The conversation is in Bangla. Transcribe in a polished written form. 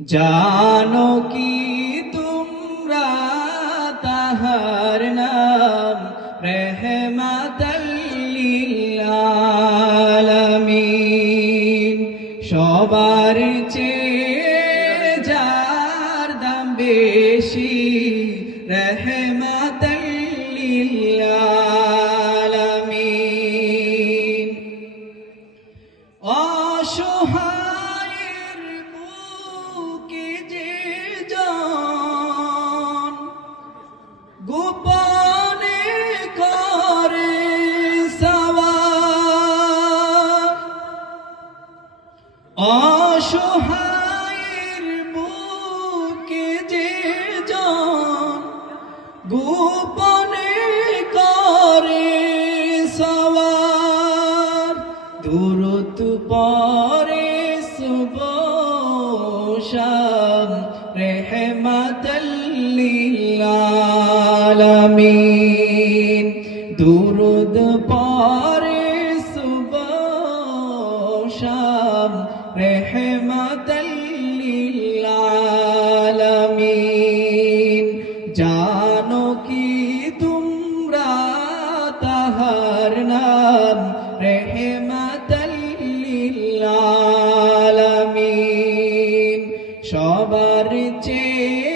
জানো কি তোমরা তাহার নাম রহমাতাল লিল আলামিন। সবার চেয়ে যার দাম বেশি রহমাতাল লিল আলামিন। অসহায়ের বুকে যে জন গোপনে করে সওয়ার, অসহায়ের বুকে যে জন গোপনে করে সওয়ার, দুরূদ পড়ে সুবহ শাম রহমাতাল লিল আলামিন। দুরূদ পড়ে সুবহ শাম রহমাতাল লিল আলামিন। জানো কি তোমরা তাহার নাম রহমাতাল লিল আলামিন। সবার চেয়ে